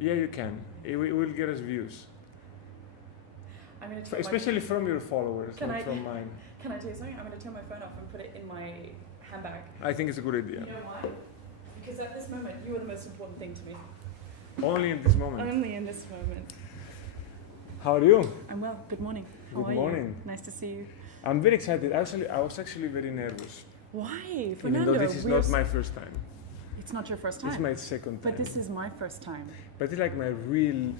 Yeah, you can. It will get us views. I'm going to Especially from your followers, not from mine. Can I tell you something? I'm going to turn my phone off and put it in my handbag. I think it's a good idea. You know why? Because at this moment, you are the most important thing to me. Only in this moment. Only in this moment. How are you? I'm well. Good morning. How Good are morning. you? Nice to see you. I'm very excited. Actually, I was actually very nervous. Why? Fernando, Even though this is not my first time. It's not your first time. It's my second time. But this is my first time. But it's like my real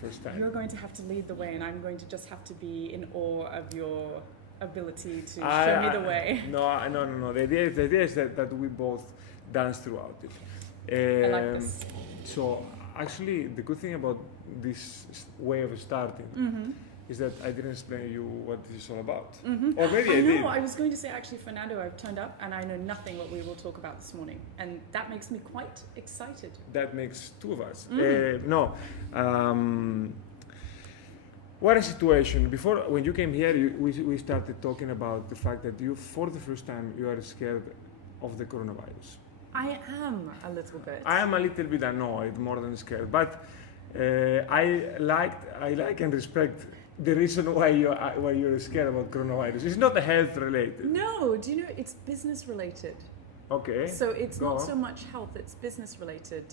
first time. You're going to have to lead the way, and I'm going to just have to be in awe of your ability to show me the way. No. The idea is that we both dance throughout it. I like this. So actually, the good thing about this way of starting is that I didn't explain to you what this is all about. Or maybe I did. I was going to say, actually, Fernando, I've turned up and I know nothing what we will talk about this morning. And that makes me quite excited. That makes two of us. What a situation. Before, when you came here, we started talking about the fact that you, for the first time, you are scared of the coronavirus. I am a little bit. I am a little bit annoyed, more than scared. But I like and respect the reason why you're scared about coronavirus. It's not health related. No, do you know, it's business related. Okay. So it's not so much health, it's business related.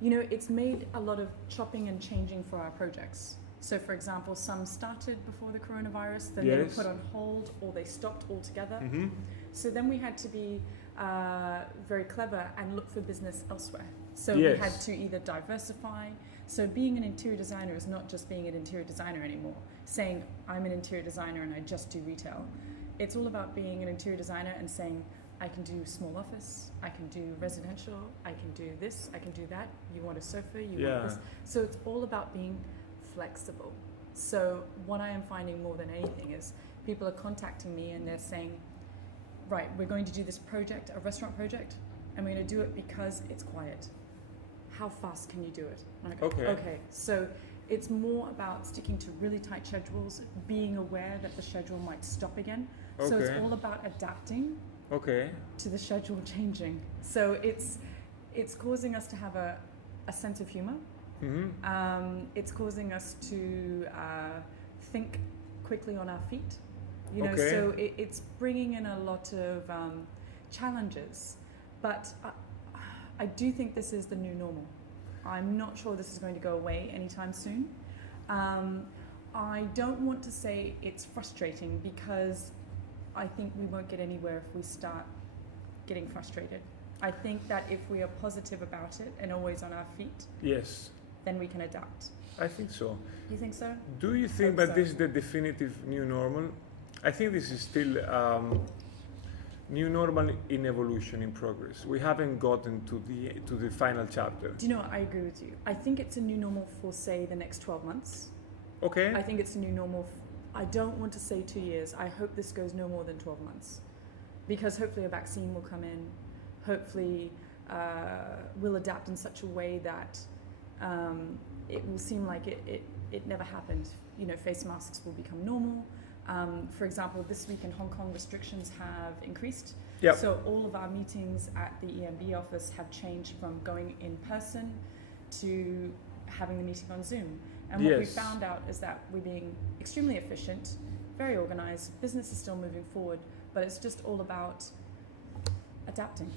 You know, it's made a lot of chopping and changing for our projects. So for example, some started before the coronavirus, then they were put on hold or they stopped altogether. So then we had to be very clever and look for business elsewhere. So we had to either diversify. So being an interior designer is not just being an interior designer anymore, saying I'm an interior designer and I just do retail. It's all about being an interior designer and saying I can do small office, I can do residential, I can do this, I can do that. You want a sofa, you want this. So it's all about being flexible. So what I am finding more than anything is people are contacting me and they're saying, right, we're going to do this project, a restaurant project, and we're going to do it because it's quiet. How fast can you do it? And I go, okay. So it's more about sticking to really tight schedules, being aware that the schedule might stop again. So it's all about adapting to the schedule changing. So it's causing us to have a sense of humor. It's causing us to think quickly on our feet. You know, so it's bringing in a lot of challenges, but I do think this is the new normal. I'm not sure this is going to go away anytime soon. I don't want to say it's frustrating because I think we won't get anywhere if we start getting frustrated. I think that if we are positive about it and always on our feet, then we can adapt. I think so. You think so? Do you think that this is the definitive new normal? I think this is still new normal in evolution, in progress. We haven't gotten to the final chapter. Do you know what? I agree with you. I think it's a new normal for, say, the next 12 months. Okay. I think it's a new normal. I don't want to say 2 years. I hope this goes no more than 12 months. Because hopefully a vaccine will come in. Hopefully we'll adapt in such a way that it will seem like it never happened. You know, face masks will become normal. For example, this week in Hong Kong, restrictions have increased. So all of our meetings at the EMB office have changed from going in person to having the meeting on Zoom. And what we found out is that we're being extremely efficient, very organized, business is still moving forward, but it's just all about adapting.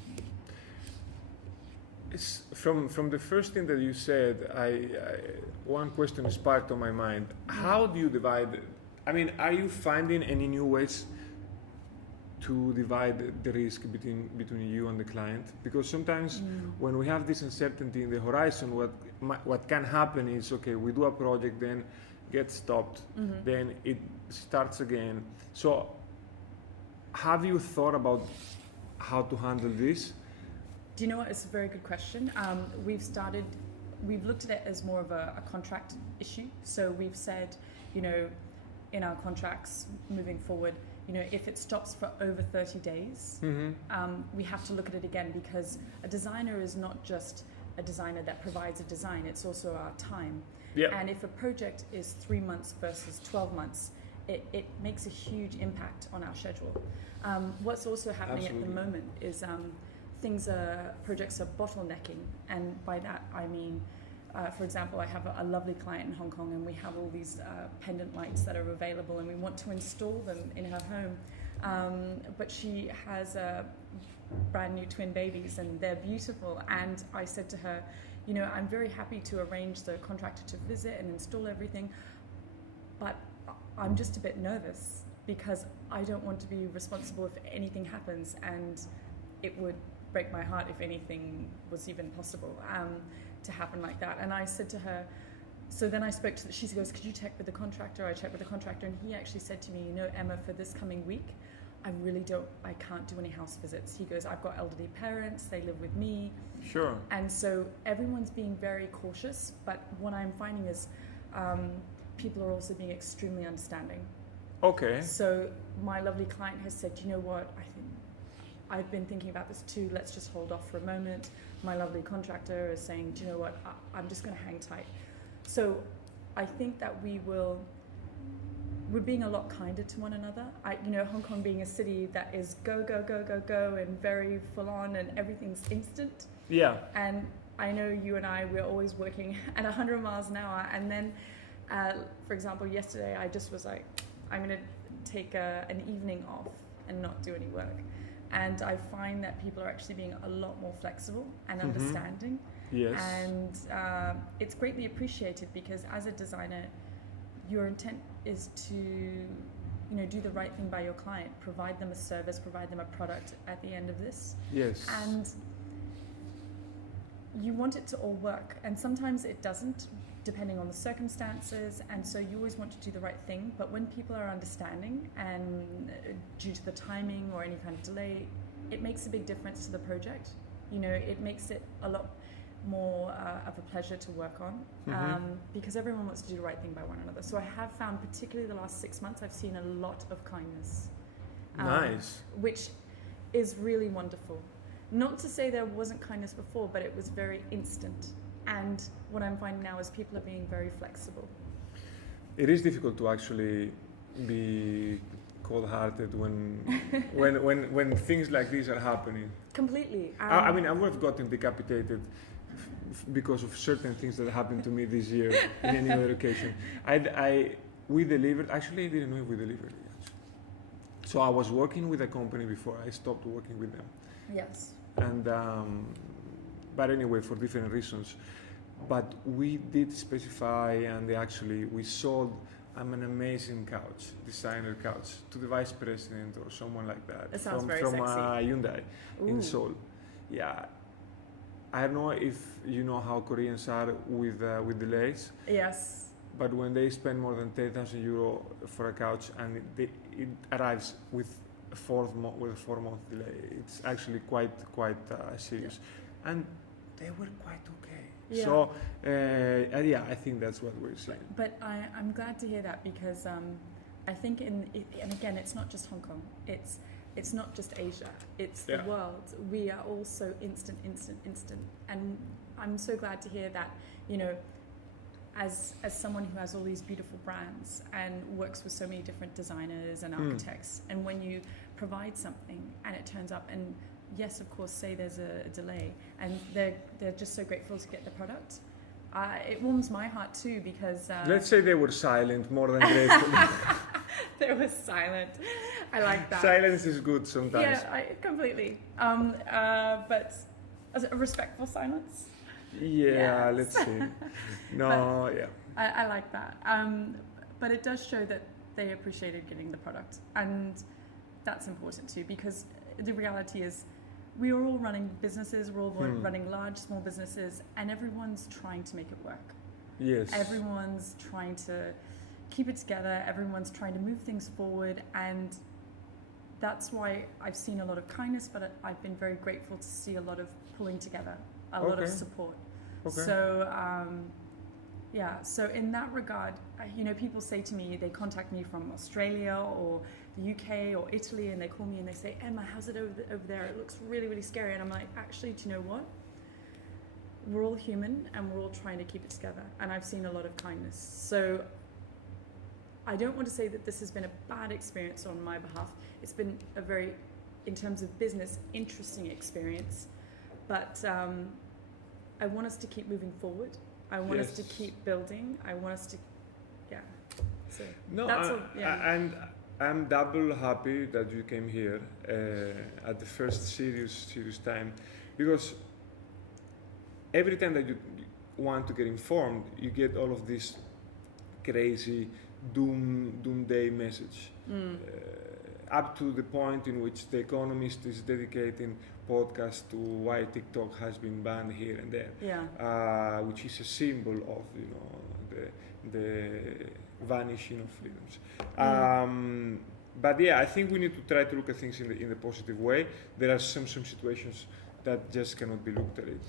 It's from the first thing that you said, one question sparked on my mind. How do you divide it? I mean, are you finding any new ways to divide the risk between you and the client? Because sometimes when we have this uncertainty in the horizon, what can happen is, okay, we do a project, then gets stopped, then it starts again. So have you thought about how to handle this? Do you know what? It's a very good question. We've looked at it as more of a contract issue. So we've said, you know, in our contracts moving forward, you know, if it stops for over 30 days, we have to look at it again, because a designer is not just a designer that provides a design, it's also our time. And if a project is 3 months versus 12 months, it makes a huge impact on our schedule. What's also happening at the moment is projects are bottlenecking, and by that I mean for example, I have a lovely client in Hong Kong, and we have all these pendant lights that are available, and we want to install them in her home. But she has brand new twin babies, and they're beautiful. And I said to her, you know, I'm very happy to arrange the contractor to visit and install everything, but I'm just a bit nervous because I don't want to be responsible if anything happens, and it would break my heart if anything was even possible to happen like that. And I said to her, so then I spoke to she goes, could you check with the contractor? I checked with the contractor, and he actually said to me, you know, Emma, for this coming week, I can't do any house visits. He goes, I've got elderly parents, they live with me. Sure. And so everyone's being very cautious, but what I'm finding is people are also being extremely understanding. Okay. So my lovely client has said, you know what, I've been thinking about this too, let's just hold off for a moment. My lovely contractor is saying, do you know what, I'm just going to hang tight. So I think that we're being a lot kinder to one another. You know, Hong Kong being a city that is go, go, go, go, go, and very full on, and everything's instant. Yeah. And I know you and we're always working at 100 miles an hour. And then, for example, yesterday I just was like, I'm going to take an evening off and not do any work. And I find that people are actually being a lot more flexible and understanding. Yes. And it's greatly appreciated, because as a designer, your intent is to, you know, do the right thing by your client, provide them a service, provide them a product at the end of this. Yes. And you want it to all work, and sometimes it doesn't, depending on the circumstances, and so you always want to do the right thing. But when people are understanding, and due to the timing or any kind of delay, it makes a big difference to the project. You know, it makes it a lot more of a pleasure to work on, because everyone wants to do the right thing by one another. So I have found, particularly the last 6 months, I've seen a lot of kindness. Nice. Which is really wonderful. Not to say there wasn't kindness before, but it was very instant. And what I'm finding now is people are being very flexible. It is difficult to actually be cold-hearted when things like this are happening. Completely. I mean, I would have gotten decapitated because of certain things that happened to me this year in any other occasion. We delivered. Actually, I didn't know if we delivered yet. So I was working with a company before I stopped working with them. Yes. And but anyway, for different reasons. But we did specify, and we sold an amazing couch, designer couch, to the vice president or someone like that. It sounds very from sexy. Hyundai in Ooh. Seoul. Yeah. I don't know if you know how Koreans are with delays. Yes. But when they spend more than 10,000 euro for a couch and it arrives with a 4-month delay, it's actually quite serious. Yeah. And they were quite okay. Yeah. So, I think that's what we're seeing. But I'm glad to hear that, because I think and again, it's not just Hong Kong. It's not just Asia. It's the world. We are all so instant. And I'm so glad to hear that, you know, as someone who has all these beautiful brands and works with so many different designers and architects, and when you provide something and it turns up, and yes, of course, say there's a delay, and they're just so grateful to get the product. It warms my heart too, because let's say they were silent more than grateful. They were silent. I like that. Silence is good sometimes. Yeah, completely. But a respectful silence. Yeah, Yes. let's see. No, But yeah. I like that. But it does show that they appreciated getting the product, and that's important too, because the reality is, we are all running businesses, we're all running large, small businesses, and everyone's trying to make it work. Yes. Everyone's trying to keep it together, everyone's trying to move things forward, and that's why I've seen a lot of kindness, but I've been very grateful to see a lot of pulling together, a lot of support. Okay. So, so in that regard, you know, people say to me, they contact me from Australia or the UK or Italy, and they call me and they say, Emma, how's it over there? It looks really, really scary. And I'm like, actually, do you know what? We're all human, and we're all trying to keep it together. And I've seen a lot of kindness. So I don't want to say that this has been a bad experience on my behalf. It's been a very, in terms of business, interesting experience. But I want us to keep moving forward. I want us to keep building. I want us to, So no, that's and I'm double happy that you came here at the first serious time, because every time that you want to get informed, you get all of this crazy doomsday message. Up to the point in which The Economist is dedicating podcasts to why TikTok has been banned here and there, which is a symbol of the vanishing of freedoms. But yeah, I think we need to try to look at things in the positive way. There are some situations that just cannot be looked at it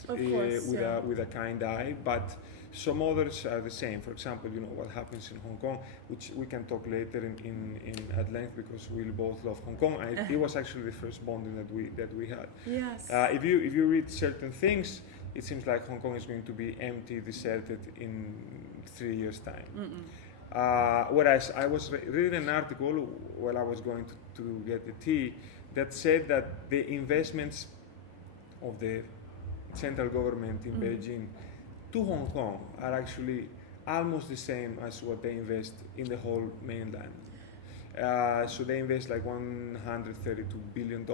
with a kind eye, but some others are the same. For example, what happens in Hong Kong, which we can talk later in at length, because we both love Hong Kong. It was actually the first bonding that we had. Yes. If you read certain things, it seems like Hong Kong is going to be empty, deserted in 3 years' time. Whereas I was reading an article while I was going to get the tea that said that the investments of the central government in Beijing to Hong Kong are actually almost the same as what they invest in the whole mainland. So they invest like $132 billion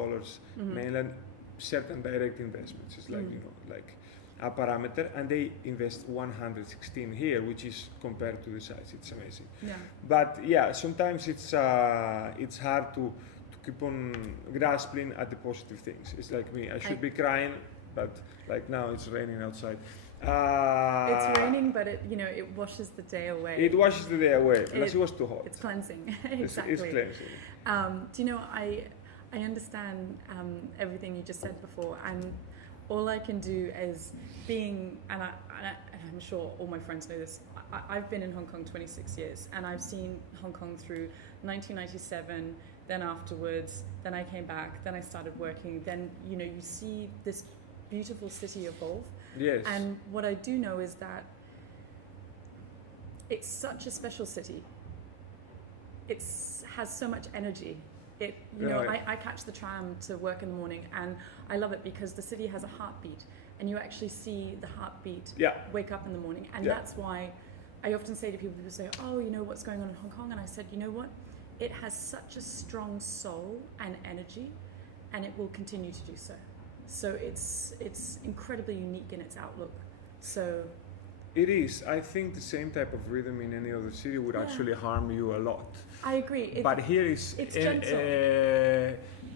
mainland, certain direct investments. It's like like a parameter, and they invest 116 here, which is compared to the size. It's amazing. Yeah. But sometimes it's hard to keep on grasping at the positive things. It's like me. I should be crying, but like now it's raining outside. It's raining, but it washes the day away. It washes the day away. Unless it was too hot. It's cleansing. Exactly. It's cleansing. Do you know, I understand everything you just said before, and all I can do is and I'm sure all my friends know this, I've been in Hong Kong 26 years, and I've seen Hong Kong through 1997, then afterwards, then I came back, then I started working, then you see this beautiful city evolve. Yes. And what I do know is that it's such a special city. It has so much energy. I catch the tram to work in the morning, and I love it because the city has a heartbeat, and you actually see the heartbeat wake up in the morning. And that's why I often say to people say, oh, what's going on in Hong Kong? And I said, you know what? It has such a strong soul and energy, and it will continue to do so. So it's incredibly unique in its outlook. So it is. I think the same type of rhythm in any other city would actually harm you a lot. I agree. But here it's gentle.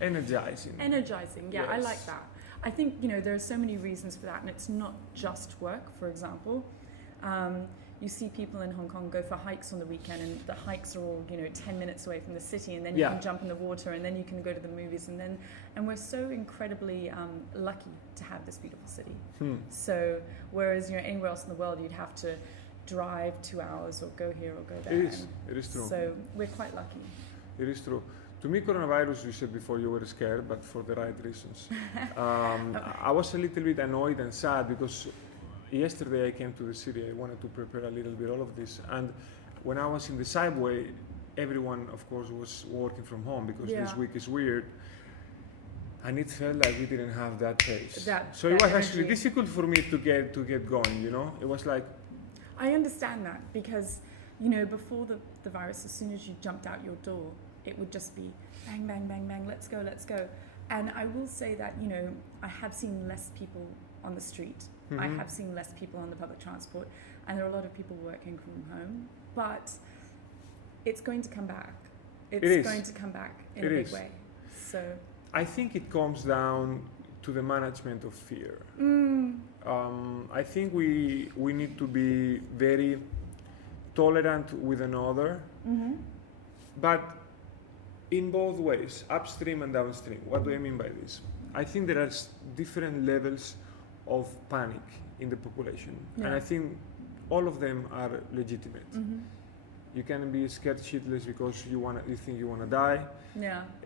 Energizing. Energizing, yes. I like that. I think, there are so many reasons for that, and it's not just work, for example. You see people in Hong Kong go for hikes on the weekend, and the hikes are all, 10 minutes away from the city, and then you can jump in the water, and then you can go to the movies, and we're so incredibly lucky to have this beautiful city. So, whereas, anywhere else in the world, you'd have to drive 2 hours or go here or go there. It is true. So, we're quite lucky. It is true. To me, coronavirus, you said before you were scared, but for the right reasons. I was a little bit annoyed and sad because yesterday I came to the city. I wanted to prepare a little bit all of this, and when I was in the subway, everyone, of course, was working from home because this week is weird, and it felt like we didn't have that pace. So it was actually difficult for me to get going. It was like. I understand that because before the virus, as soon as you jumped out your door, it would just be bang, bang, bang, bang. Let's go, let's go. And I will say that I have seen less people on the street. I have seen less people on the public transport, and there are a lot of people working from home, but it's going to come back. It's going to come back in a big way. So I think it comes down to the management of fear. I think we need to be very tolerant with another, but in both ways, upstream and downstream. What do I mean by this? I think there are different levels of panic in the population, and I think all of them are legitimate. You can be scared shitless because you think you wanna die.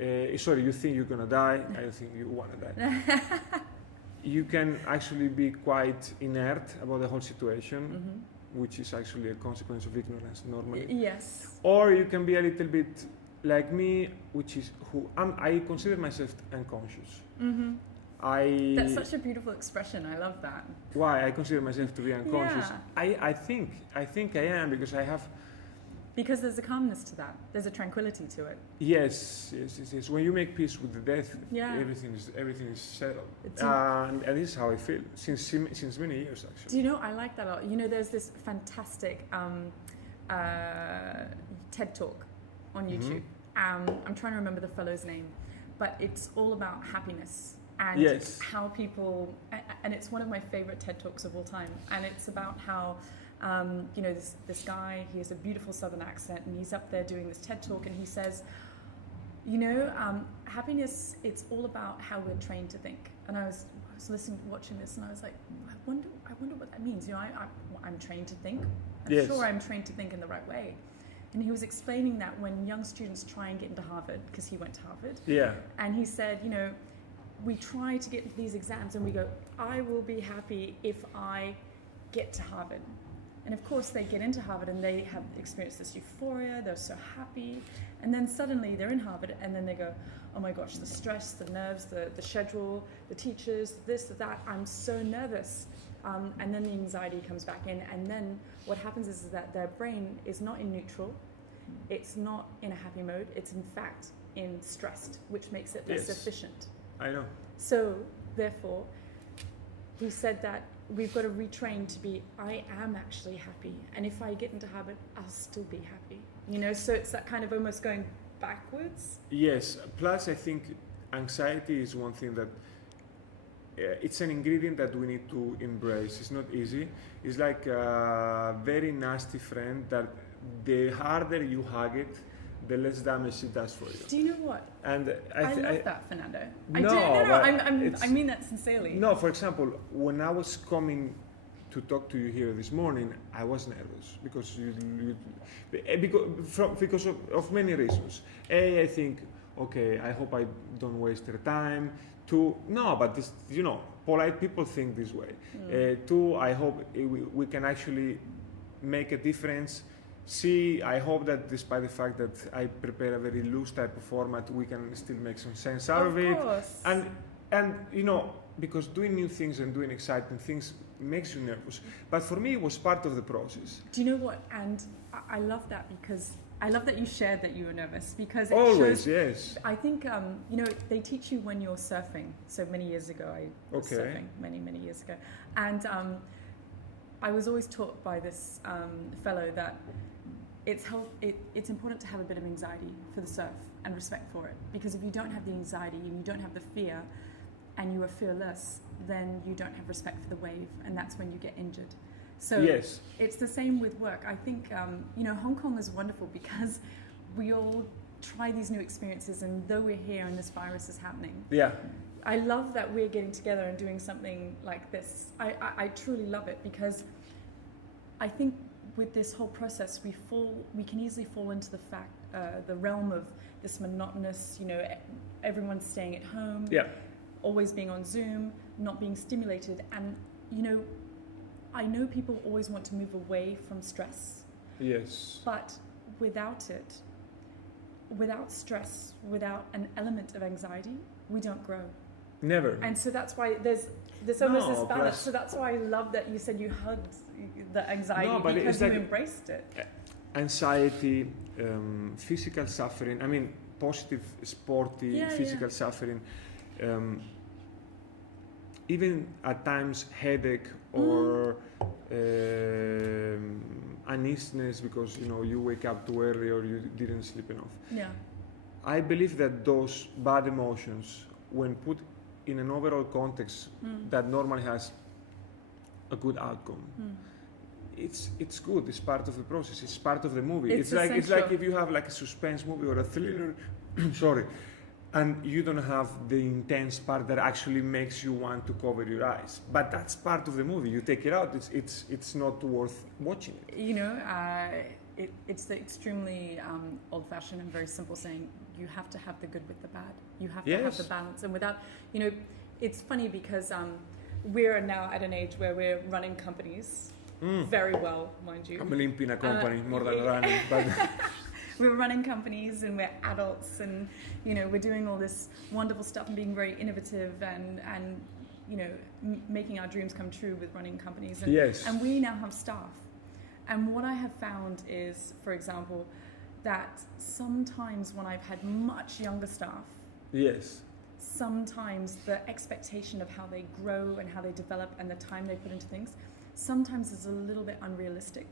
You think you're gonna die. I don't think you wanna die. You can actually be quite inert about the whole situation, which is actually a consequence of ignorance normally. Yes. Or you can be a little bit like me, which is I consider myself unconscious. That's such a beautiful expression. I love that. Why? I consider myself to be unconscious. Yeah. I think I am, because I have. Because there's a calmness to that. There's a tranquility to it. Yes. When you make peace with the death, Yeah. everything is settled. And this is how I feel since many years, actually. Do you know, I like that a lot. You know, there's this fantastic TED Talk on YouTube. I'm trying to remember the fellow's name, but it's all about happiness and Yes. how people, and it's one of my favorite TED Talks of all time. And it's about how, you know, this guy, he has a beautiful southern accent, and he's up there doing this TED Talk, and he says, you know, happiness, it's all about how we're trained to think. And I was listening, watching this, and I was like, I wonder what that means. You know, I'm trained to think. I'm Yes. sure I'm trained to think in the right way. And he was explaining that when young students try and get into Harvard, because he went to Harvard, Yeah. and he said, you know, we try to get into these exams, and we go, I will be happy if I get to Harvard. And of course, they get into Harvard and they have experienced this euphoria, they're so happy. And then suddenly they're in Harvard, and then they go, oh my gosh, the stress, the nerves, the schedule, the teachers, this, that, I'm so nervous. And then the anxiety comes back in. And then what happens is that their brain is not in neutral, it's not in a happy mode, it's in fact in stressed, which makes it less Yes. efficient. I know. So therefore, he said that we've got to retrain to be, I am actually happy. And if I get into Harvard, I'll still be happy. You know, so it's that kind of almost going backwards. Yes. Plus, I think anxiety is one thing that it's an ingredient that we need to embrace. It's not easy. It's like a very nasty friend that the harder you hug it, the less damage it does for you. Do you know what? And I love that, Fernando. No, I mean that sincerely. No, for example, when I was coming to talk to you here this morning, I was nervous because because of many reasons. A, I think, okay, I hope I don't waste their time. Two, no, but this, you know, polite people think this way. Two, I hope we can actually make a difference. C, I hope that despite the fact that I prepare a very loose type of format, we can still make some sense out of it. Course. And you know, because doing new things and doing exciting things makes you nervous. But for me, it was part of the process. Do you know what? And I love that, because I love that you shared that you were nervous, because it Always, shows, yes. I think, you know, they teach you when you're surfing. So many years ago, I was surfing, many years ago. And I was always taught by this fellow that it's important to have a bit of anxiety for the surf and respect for it. Because if you don't have the anxiety and you don't have the fear and you are fearless, then you don't have respect for the wave, and that's when you get injured. So Yes. it's the same with work. I think, you know, Hong Kong is wonderful because we all try these new experiences, and though we're here and this virus is happening, Yeah. I love that we're getting together and doing something like this. I truly love it, because I think with this whole process, we can easily fall into the realm of this monotonous, you know, everyone's staying at home, Yeah. always being on Zoom, not being stimulated. And, you know, I know people always want to move away from stress, Yes. but without it, without stress, without an element of anxiety, we don't grow. Never. And so that's why there's almost this No, balance. plus- So that's why I love that you said you hugged the anxiety, No, but because it's you like- embraced it. Anxiety, physical suffering, I mean, positive, sporty, Yeah, physical yeah. suffering, even at times headache or uneasiness because, you know, you wake up too early or you didn't sleep enough. Yeah. I believe that those bad emotions, when put in an overall context that normally has a good outcome, it's good. It's part of the process. It's part of the movie. It's like essential. if you have like a suspense movie or a thriller, sorry, and you don't have the intense part that actually makes you want to cover your eyes. But that's part of the movie. You take it out. It's not worth watching it. You know, it's the extremely old-fashioned and very simple saying, you have to have the good with the bad. You have to have Yes. the balance. And without, you know, it's funny because we're now at an age where we're running companies very well, mind you. I'm limping a company more than yeah. running, but we're running companies and we're adults and, you know, we're doing all this wonderful stuff and being very innovative and you know, making our dreams come true with running companies. And, and we now have staff. And what I have found is, for example, that sometimes when I've had much younger staff, sometimes the expectation of how they grow and how they develop and the time they put into things, sometimes is a little bit unrealistic.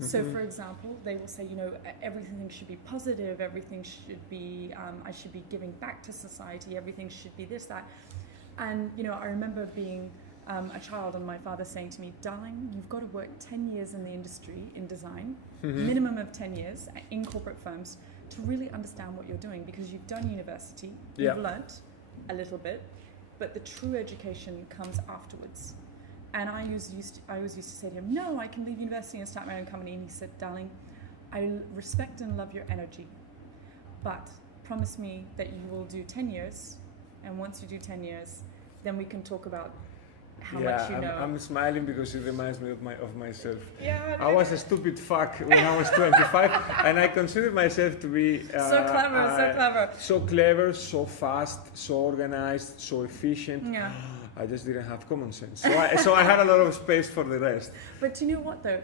So for example, they will say, you know, everything should be positive, everything should be, I should be giving back to society, everything should be this, that. And, you know, I remember being a child and my father saying to me, darling, you've got to work 10 years in the industry, in design, minimum of 10 years in corporate firms to really understand what you're doing, because you've done university, you've learnt a little bit, but the true education comes afterwards. And I always used to say to him, no, I can leave university and start my own company. And he said, darling, I respect and love your energy, but promise me that you will do 10 years. And once you do 10 years, then we can talk about how much you know. I'm smiling because it reminds me of myself. I was a stupid fuck when I was 25, and I consider myself to be so clever, so clever, so fast, so organized, so efficient. I just didn't have common sense, so I had a lot of space for the rest. But you know what though?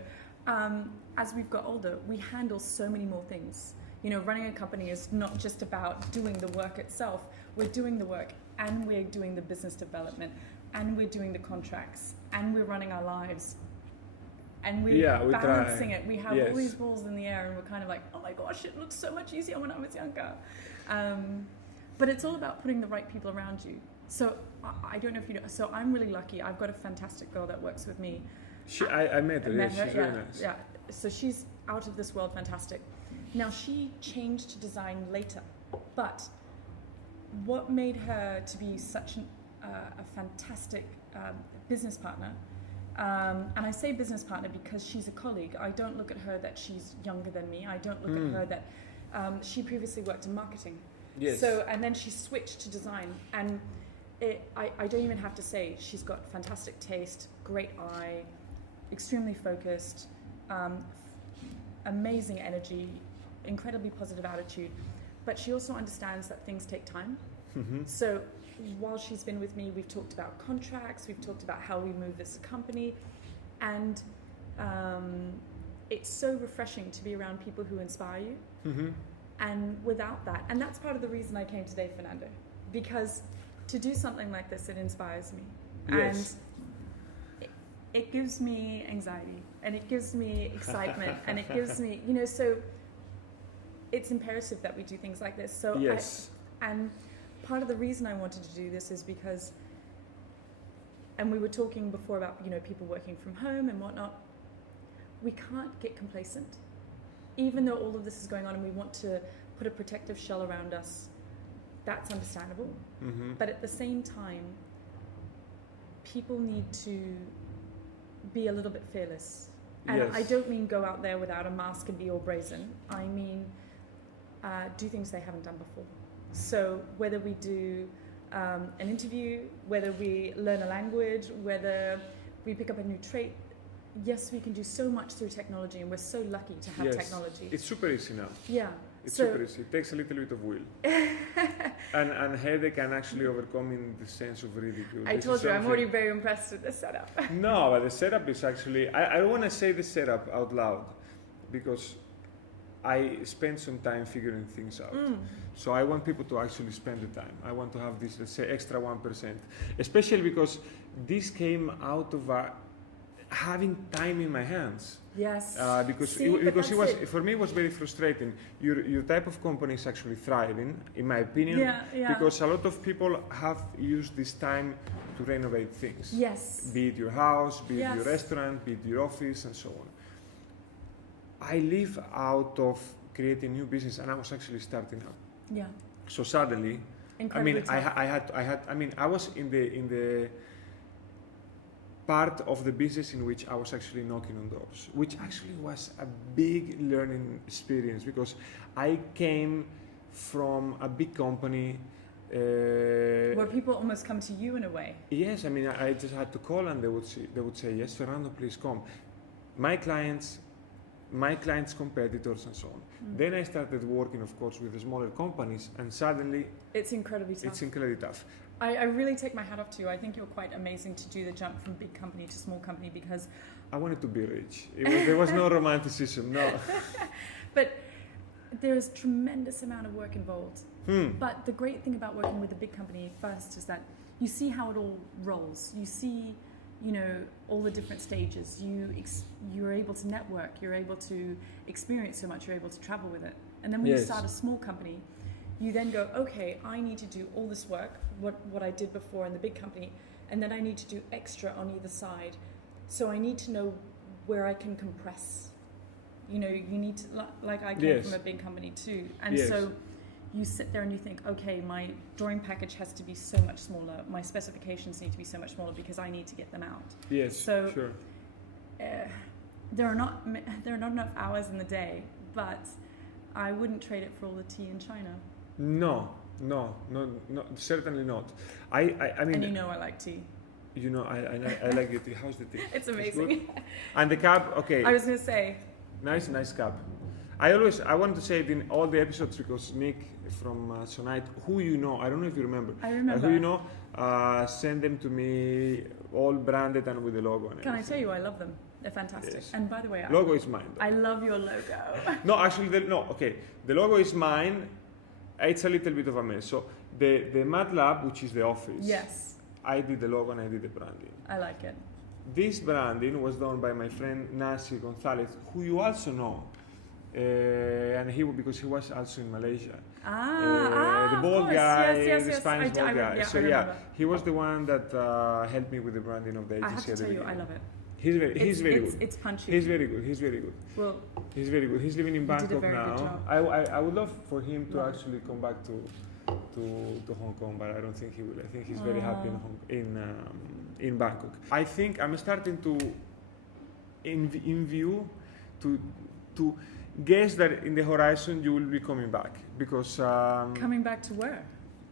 As we've got older, we handle so many more things. You know, running a company is not just about doing the work itself. We're doing the work, and we're doing the business development, and we're doing the contracts, and we're running our lives, and we're balancing it. We have all these balls in the air, and we're kind of like, oh my gosh, it looks so much easier when I was younger. But it's all about putting the right people around you. So I don't know if you know, so I'm really lucky. I've got a fantastic girl that works with me. I met her, she's very nice. Yeah, so she's out of this world fantastic. Now, she changed to design later, but what made her to be such a fantastic business partner, and I say business partner because she's a colleague. I don't look at her that she's younger than me. I don't look at her that she previously worked in marketing. So, and then she switched to design, and I don't even have to say, she's got fantastic taste, great eye, extremely focused, amazing energy, incredibly positive attitude, but she also understands that things take time. So while she's been with me, we've talked about contracts, we've talked about how we move as a company, and it's so refreshing to be around people who inspire you. And without that, and that's part of the reason I came today, Fernando, because to do something like this, it inspires me. And it gives me anxiety, and it gives me excitement, and it gives me, you know, so it's imperative that we do things like this. So and part of the reason I wanted to do this is because, and we were talking before about, you know, people working from home and whatnot, we can't get complacent. Even though all of this is going on and we want to put a protective shell around us, that's understandable. But at the same time, people need to be a little bit fearless. And I don't mean go out there without a mask and be all brazen. I mean do things they haven't done before. So whether we do an interview, whether we learn a language, whether we pick up a new trait, yes, we can do so much through technology, and we're so lucky to have technology. It's super easy now. It's so, super easy. It takes a little bit of will. and headache can actually overcome in the sense of ridicule. I told you, I'm already very impressed with the setup. No, but the setup is actually, I don't want to say the setup out loud, because I spend some time figuring things out. So I want people to actually spend the time. I want to have this, let's say, extra 1%, especially because this came out of having time in my hands. Because it was, for me, it was very frustrating. Your type of company is actually thriving, in my opinion, because a lot of people have used this time to renovate things. Be it your house, be it your restaurant, be it your office, and so on. I live out of creating new business, and I was actually starting up. So suddenly, I was in the part of the business in which I was actually knocking on doors, which actually was a big learning experience, because I came from a big company. Where people almost come to you in a way. Yes, I mean, I just had to call, and they would say, yes, Fernando, please come. My clients my clients' competitors and so on. Then I started working, of course, with the smaller companies, and suddenly it's incredibly tough. It's incredibly tough. I really take my hat off to you. I think you're quite amazing to do the jump from big company to small company because I wanted to be rich. There was no romanticism, no. But there's tremendous amount of work involved. But the great thing about working with a big company first is that you see how it all rolls. You see, you know, all the different stages. You're able to network. You're able to experience so much. You're able to travel with it. And then when you start a small company, you then go, okay, I need to do all this work, what I did before in the big company, and then I need to do extra on either side. So I need to know where I can compress. You know, you need to, like I came from a big company too. And so you sit there and you think, okay, my drawing package has to be so much smaller. My specifications need to be so much smaller because I need to get them out. Yes, so, sure. There are not enough hours in the day, but I wouldn't trade it for all the tea in China. No, certainly not. I mean, and you know I like tea. You know, I like your tea. How's the tea? It's amazing. And the cup, okay. I was going to say. Nice cup. I want to say it in all the episodes because Nick from Sonite, who you know, I don't know if you remember. I remember. Who you know, send them to me all branded and with the logo and everything. Can I tell you, I love them. They're fantastic. Yes. And by the way, logo is mine. Though. I love your logo. No, actually, the logo is mine. It's a little bit of a mess. So the MATLAB, which is the office. Yes. I did the logo and I did the branding. I like it. This branding was done by my friend Nasir Gonzalez, who you also know, and because he was also in Malaysia. The bald guy, the Spanish bald guy. Yeah, he was the one that helped me with the branding of the agency. I have to tell you, I love it. He's very good. It's punchy. He's very good. Well, he's very good. He's living in Bangkok now. I would love for him to actually come back to Hong Kong, but I don't think he will. I think he's very happy in Bangkok. I think I'm starting to in view to guess that in the horizon you will be coming back because coming back to where?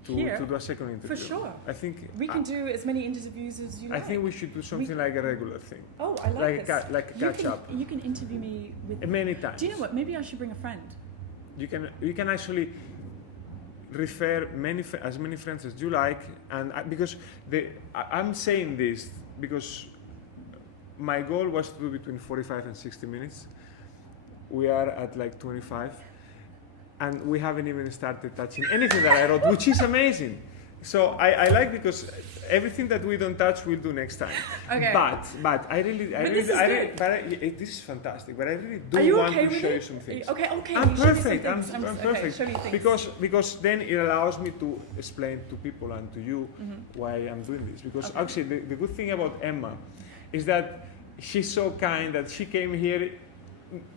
To do a second interview. For sure. I think we can do as many interviews as you like. I think we should do something like a regular thing. Oh, I like this. Like a catch up. You can interview me with many times. Do you know what? Maybe I should bring a friend. You can actually refer as many friends as you like, and because I'm saying this because my goal was to do between 45 and 60 minutes. We are at like 25. And we haven't even started touching anything that I wrote, which is amazing. So I like because everything that we don't touch, we'll do next time. Okay. But I really, this is fantastic. But I really do want to show you some things. Okay. I'm perfect. I'm perfect. Okay, because then it allows me to explain to people and to you why I'm doing this. Because actually, the good thing about Emma is that she's so kind that she came here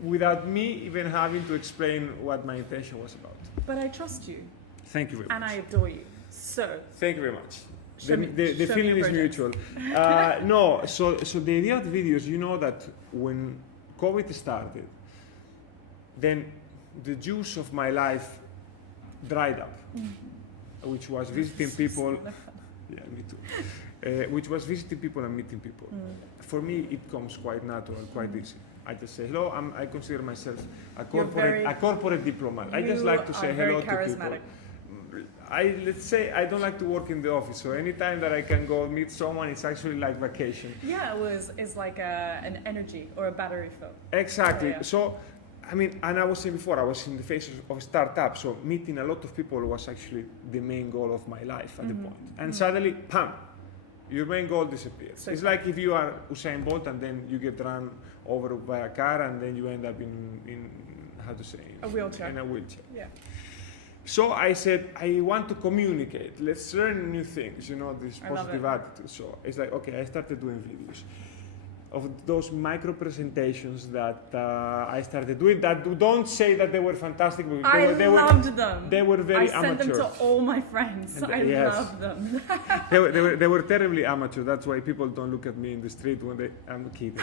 without me even having to explain what my intention was about. But I trust you. Thank you very much. And I adore you. So. Thank you very much. The feeling is mutual. No, so the idea of the videos, you know that when COVID started, then the juice of my life dried up, which was visiting people. Yeah, me too. Which was visiting people and meeting people. For me, it comes quite natural, quite easy. I just say hello. I consider myself a corporate diplomat. I just like to say hello to people. Let's say I don't like to work in the office, so anytime that I can go meet someone, it's actually like vacation. Yeah, it's like an energy or a battery fill. Exactly. So, I mean, and I was saying before, I was in the phase of a startup, so meeting a lot of people was actually the main goal of my life at the point. And suddenly, pam, your main goal disappears. So it's like if you are Usain Bolt and then you get run over by a car and then you end up in how to say? A wheelchair. In a wheelchair. Yeah. So I said, I want to communicate. Let's learn new things, this positive attitude. So it's like, okay, I started doing videos of those micro presentations that I started doing that don't say that they were fantastic. I loved them. They were very amateur. I sent them to all my friends. I loved them. they were terribly amateur. That's why people don't look at me in the street when I'm kidding.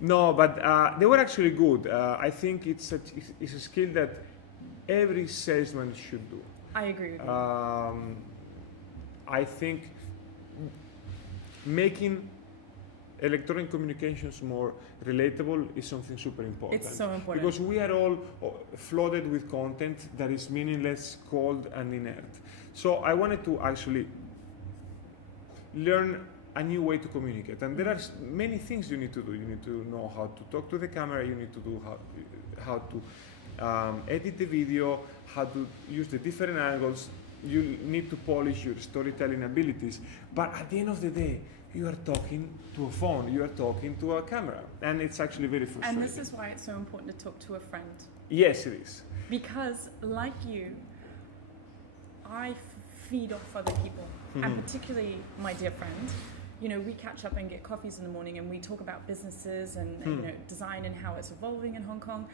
No, but they were actually good. I think it's a skill that every salesman should do. I agree with you. I think making electronic communications more relatable is something super important. It's so important. Because we are all flooded with content that is meaningless, cold, and inert. So I wanted to actually learn a new way to communicate. And there are many things you need to do. You need to know how to talk to the camera, you need to do how to edit the video, how to use the different angles. You need to polish your storytelling abilities. But at the end of the day, you are talking to a phone, you are talking to a camera. And it's actually very frustrating. And this is why it's so important to talk to a friend. Yes, it is. Because like you, I feed off other people, and particularly my dear friend. You know, we catch up and get coffees in the morning and we talk about businesses and you know, design and how it's evolving in Hong Kong.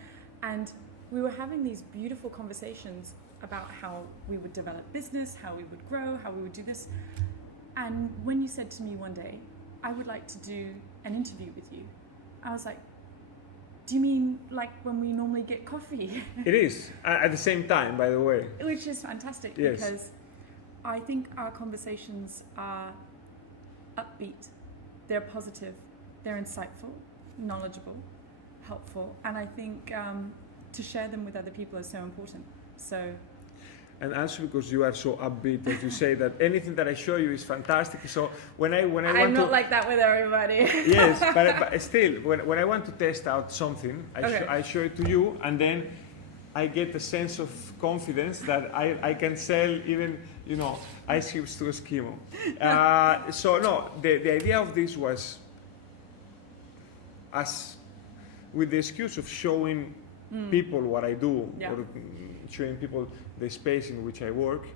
And we were having these beautiful conversations about how we would develop business, how we would grow, how we would do this. And when you said to me one day, I would like to do an interview with you, I was like, do you mean like when we normally get coffee? It is, at the same time, by the way. Which is fantastic, yes. Because I think our conversations are upbeat, they're positive, they're insightful, knowledgeable, helpful, and I think to share them with other people is so important. So. And also because you are so upbeat that you say that anything that I show you is fantastic. So when I want I'm not like that with everybody. Yes, but still, when I want to test out something, I show it to you, and then I get a sense of confidence that I can sell even, you know, ice cubes to Eskimo. So no, the idea of this was as with the excuse of showing people what I do, or showing people the space in which I work,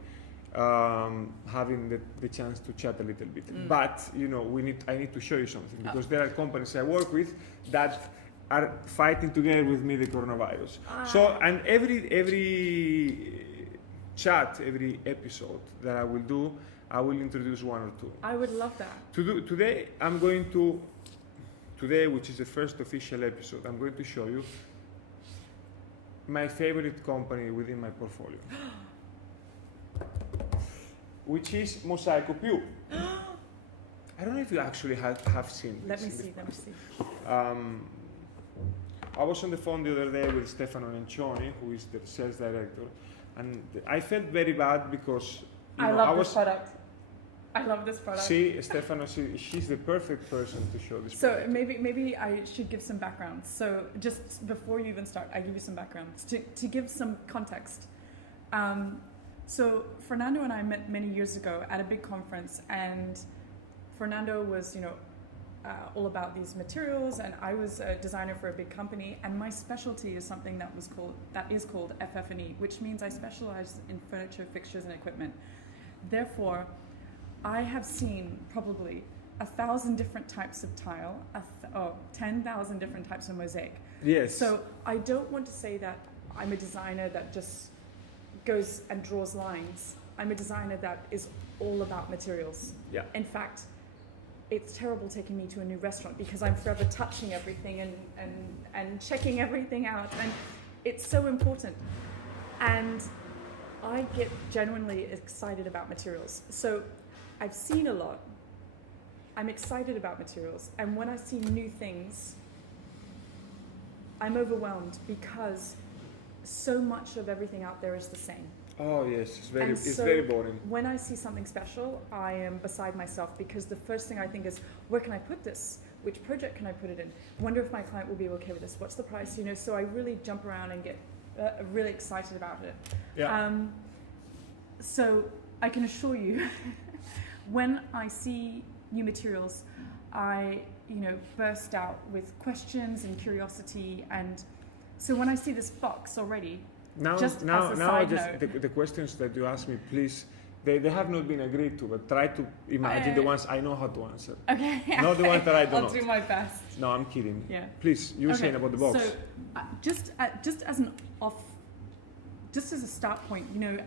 having the chance to chat a little bit. But you know, I need to show you something, because there are companies I work with that are fighting together with me the coronavirus. So, and every chat, every episode that I will do, I will introduce one or two. I would love that. Today, which is the first official episode, I'm going to show you my favorite company within my portfolio, which is Mosaico Pew. I don't know if you actually have seen this. Let me see. I was on the phone the other day with Stefano Nencioni, who is the sales director, and I felt very bad because I love this product. I love this product. See, Stefano, she's the perfect person to show this So product. maybe I should give some background. So just before you even start, I give you some background to give some context. So Fernando and I met many years ago at a big conference, and Fernando was, you know, all about these materials, and I was a designer for a big company, and my specialty is something that is called FF&E, which means I specialize in furniture, fixtures, and equipment. Therefore, I have seen probably 1,000 different types of tile, 10,000 different types of mosaic. Yes. So I don't want to say that I'm a designer that just goes and draws lines. I'm a designer that is all about materials. Yeah. In fact, it's terrible taking me to a new restaurant because I'm forever touching everything and checking everything out, and it's so important. And I get genuinely excited about materials. So I've seen a lot. I'm excited about materials, and when I see new things, I'm overwhelmed because so much of everything out there is the same. Oh yes, it's very boring. When I see something special, I am beside myself, because the first thing I think is, where can I put this? Which project can I put it in? I wonder if my client will be okay with this. What's the price? You know, so I really jump around and get really excited about it. Yeah. So I can assure you, when I see new materials, I, you know, burst out with questions and curiosity. And so when I see this box already, the questions that you ask me, please, they have not been agreed to, but try to imagine the ones I know how to answer. Okay. Not the ones that I don't know. I'll do my best. No, I'm kidding. Yeah. Please, you were saying about the box. So just as a start point, you know,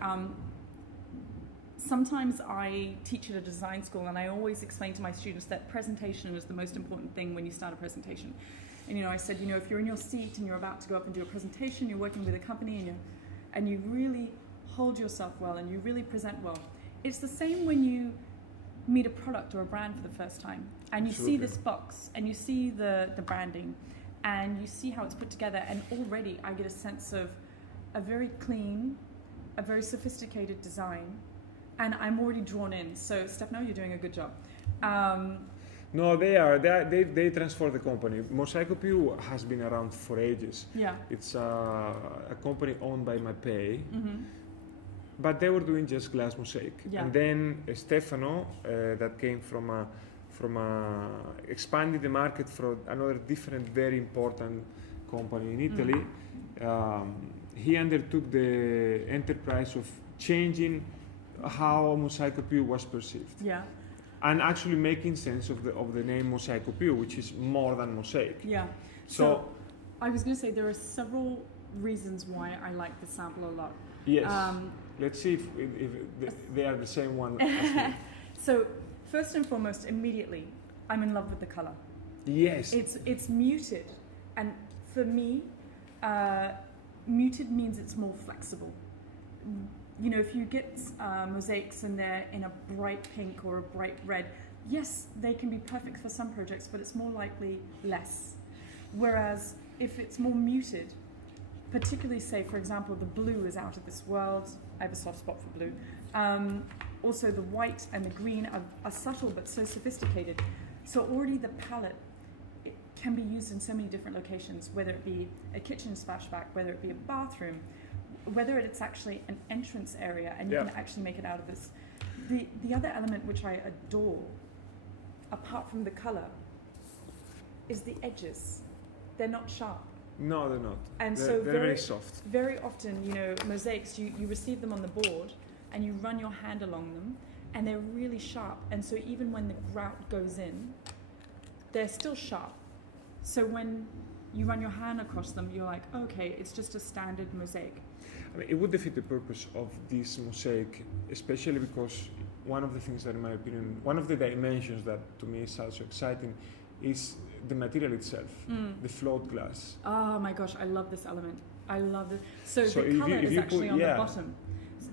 sometimes I teach at a design school, and I always explain to my students that presentation is the most important thing when you start a presentation. And, you know, I said, you know, if you're in your seat and you're about to go up and do a presentation, you're working with a company, and you really hold yourself well and you really present well. It's the same when you meet a product or a brand for the first time, and you see this box, and you see the branding, and you see how it's put together, and already I get a sense of a very clean, a very sophisticated design, and I'm already drawn in. So Stefano, you're doing a good job. No, they transform the company. Mosaico PU has been around for ages. Yeah. It's a company owned by Mapei, but they were doing just glass mosaic. Yeah. And then Stefano, that came from expanding the market for another different, very important company in Italy. He undertook the enterprise of changing how Mosaico PU was perceived. Yeah. And actually making sense of the name Mosaico PU, which is more than mosaic. Yeah. So I was going to say there are several reasons why I like the sample a lot. Yes. Let's see if they are the same one as me. So first and foremost, immediately, I'm in love with the color. Yes. It's muted, and for me, muted means it's more flexible. You know, if you get mosaics and they're in a bright pink or a bright red, yes, they can be perfect for some projects, but it's more likely less. Whereas if it's more muted, particularly say, for example, the blue is out of this world. I have a soft spot for blue. Also, the white and the green are subtle but so sophisticated. So already the palette, it can be used in so many different locations, whether it be a kitchen splashback, whether it be a bathroom, whether it's actually an entrance area, and you can actually make it out of this. The other element which I adore, apart from the color, is the edges. They're not sharp. No, they're not. And they're very soft. Very often, you know, mosaics, you receive them on the board and you run your hand along them and they're really sharp. And so even when the grout goes in, they're still sharp. So when you run your hand across them, you're like, okay, it's just a standard mosaic. I mean, it would defeat the purpose of this mosaic, especially because one of the things that, in my opinion, one of the dimensions that to me is also exciting is the material itself, the float glass. Oh my gosh, I love this element. I love it. So the if color is actually on the yeah. bottom.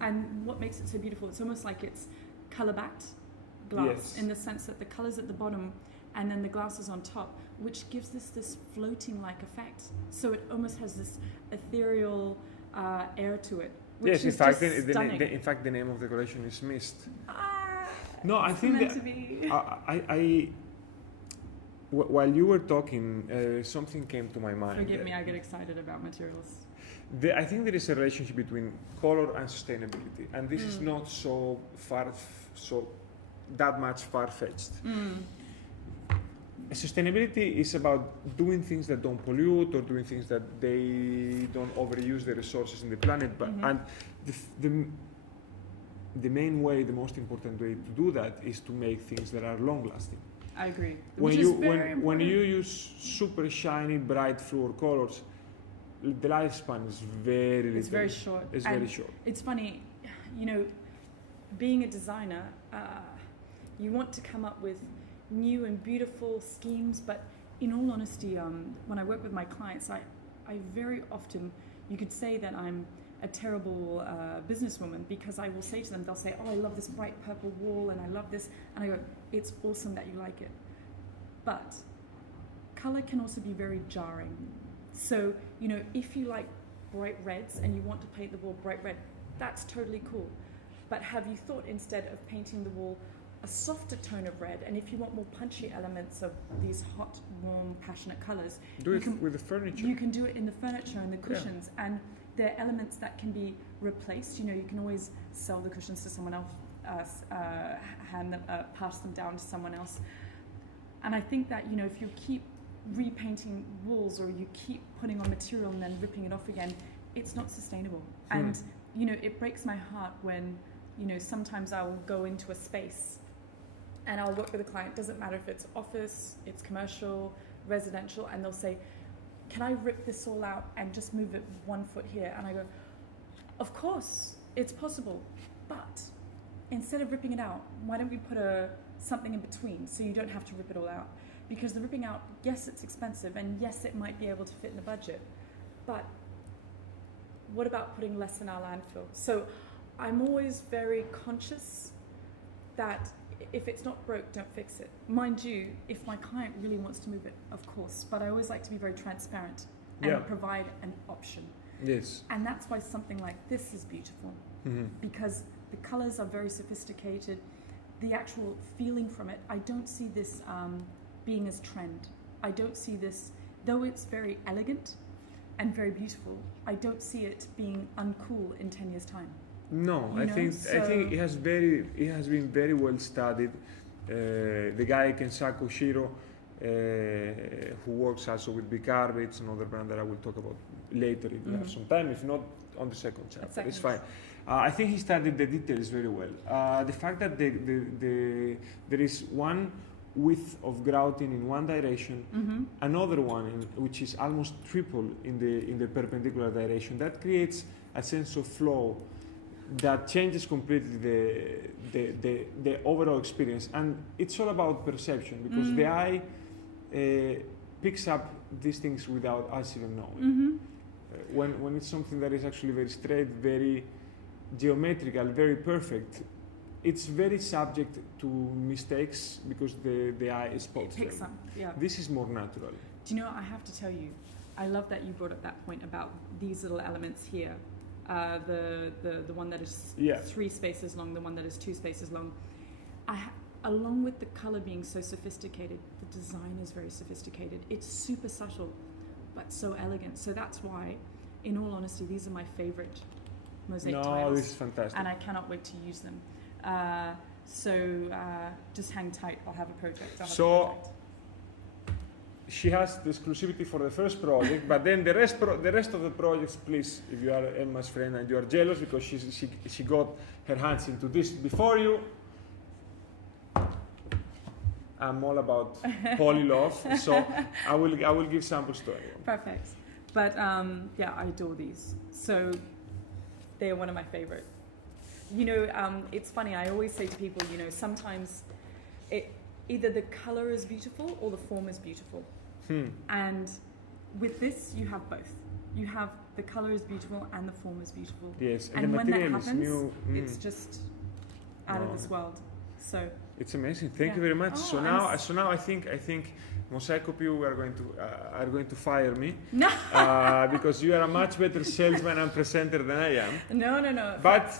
And what makes it so beautiful, it's almost like it's color-backed glass, Yes. in the sense that the color's at the bottom and then the glass is on top, which gives this floating-like effect. So it almost has this ethereal air to it, which Yes, in is fact, just stunning. in fact, the name of the collection is Mist. No, I think meant that to be. while you were talking, something came to my mind. Forgive me, I get excited about materials. I think there is a relationship between color and sustainability, and this is not so that much far-fetched. Sustainability is about doing things that don't pollute or doing things that they don't overuse the resources in the planet. But and the main way, the most important way to do that is to make things that are long-lasting. I agree. When you use super shiny, bright fluor colors, the lifespan is very little. It's very short. It's very short. It's funny, you know, being a designer, you want to come up with new and beautiful schemes, but in all honesty, when I work with my clients, I very often, you could say that I'm a terrible businesswoman, because I will say to them, they'll say, oh, I love this bright purple wall and I love this, and I go, it's awesome that you like it, but color can also be very jarring. So, you know, if you like bright reds and you want to paint the wall bright red, that's totally cool, but have you thought instead of painting the wall a softer tone of red, and if you want more punchy elements of these hot, warm, passionate colors, with the furniture. You can do it in the furniture and the cushions, and they're elements that can be replaced. You know, you can always sell the cushions to someone else, pass them down to someone else. And I think that, you know, if you keep repainting walls or you keep putting on material and then ripping it off again, it's not sustainable. And, you know, it breaks my heart when, you know, sometimes I will go into a space and I'll work with a client, doesn't matter if it's office, it's commercial, residential, and they'll say, can I rip this all out and just move it 1 foot here? And I go, of course, it's possible, but instead of ripping it out, why don't we put something in between so you don't have to rip it all out? Because the ripping out, yes, it's expensive, and yes, it might be able to fit in the budget, but what about putting less in our landfill? So I'm always very conscious that if it's not broke, don't fix it. Mind you, if my client really wants to move it, of course, but I always like to be very transparent and provide an option. Yes. And that's why something like this is beautiful, because the colors are very sophisticated. The actual feeling from it, I don't see this being as trend. I don't see this, though it's very elegant and very beautiful, I don't see it being uncool in 10 years' time. No, I think it has been very well studied. The guy Kensaku Shiro, who works also with Bicarbe, it's another brand that I will talk about later if we have some time, if not on the second chapter, it's fine. I think he studied the details very well. The fact that there is one width of grouting in one direction, another one which is almost triple in the perpendicular direction, that creates a sense of flow that changes completely the overall experience. And it's all about perception, because the eye picks up these things without us even knowing. When it's something that is actually very straight, very geometrical, very perfect, it's very subject to mistakes because the eye spots them. It picks them, yeah. This is more natural. Do you know, I have to tell you, I love that you brought up that point about these little elements here. The one that is 3 spaces long, the one that is 2 spaces long. Along with the color being so sophisticated, the design is very sophisticated. It's super subtle, but so elegant. So that's why, in all honesty, these are my favorite mosaic tiles. No, this is fantastic. And I cannot wait to use them. Just hang tight. I'll have a project. She has the exclusivity for the first project, but then the rest of the projects, please, if you are Emma's friend and you are jealous because she got her hands into this before you, I'm all about poly love, so I will give samples to everyone. Perfect. But yeah, I adore these. So they are one of my favorite. You know, it's funny, I always say to people, you know, sometimes either the color is beautiful or the form is beautiful. And with this, you have both. You have the color is beautiful and the form is beautiful. Yes, and the when that material happens, is new. it's just out of this world. So it's amazing. Thank you very much. So now I think Mosaic you are going to fire me. No. Because you are a much better salesman and presenter than I am. No. But